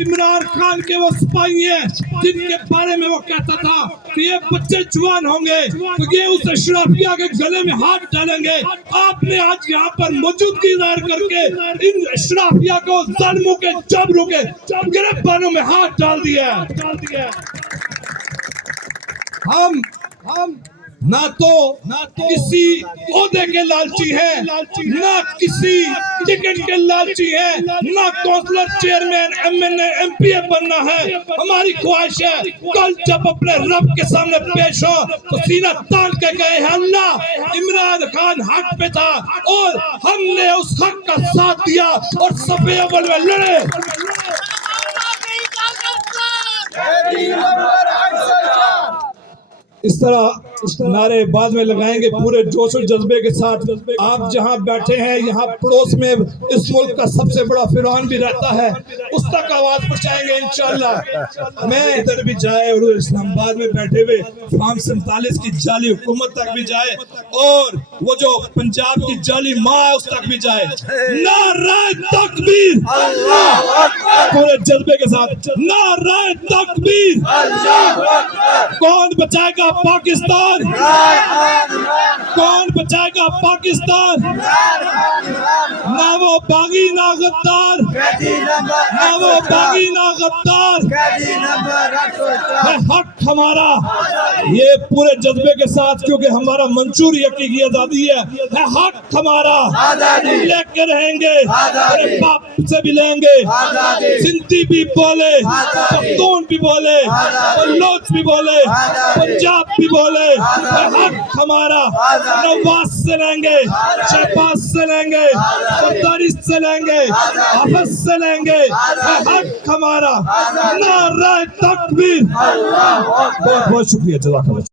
इमरान खान के वो सिपाही हैं जिनके बारे में वो कहता था कि ये बच्चे जवान होंगे तो ये उस अशराफिया के गले में हाथ डालेंगे। आपने आज यहाँ पर मौजूदगी जाहिर करके इन अशराफिया को जालिमों के जबरों के गिरफ्तारों में हाथ डाल दिया। हम ना तो किसी ओहदे के लालची हैं, ना किसी टिकट के लालची हैं, ना काउंसलर, चेयरमैन, एमएनए, एमपीए बनना है। हमारी ख्वाहिश है कल जब अपने रब के सामने पेश हो तो सीना तान के गए हैं अल्लाह इमरान खान हक पे था और हमने उस हक का साथ दिया और सफे अव्वल में लड़े। इस तरह नारे बाद में लगाएंगे पूरे जोश और जज्बे के साथ। आप जहां बैठे हैं यहाँ पड़ोस में इस मुल्क का सबसे बड़ा फिरौन भी रहता है, उस तक आवाज पहुंचाएंगे इंशाअल्लाह। मैं इधर भी जाए और इस्लामाबाद में बैठे हुए फार्म 47 की जाली हुकूमत तक भी जाए और वो जो पंजाब की जाली माँ है उस तक भी जाए। नारे तकबीर, पूरे जज्बे के साथ नारे तकबीर। कौन बचाएगा पाकिस्तान? कौन बचाएगा पाकिस्तान? ना वो बागी ना गद्दार, ना वो बागी ना गद्दार, है हक हमारा। ये पूरे जज्बे के साथ, क्योंकि हमारा मंशूर हकीकी आजादी है हक हमारा। लेके रहेंगे, तेरे बाप से भी लेंगे। सिंधी भी बोले, पख्तून भी बोले, बलोच भी बोले, पंजाब भी बोले, हक हमारा। नवाज से लेंगे, शहबाज से लेंगे, सरदारी से लेंगे, हाफिज से लेंगे, हक हमारा। नारे तकबीर। बहुत बहुत शुक्रिया, जज़ाकल्लाह।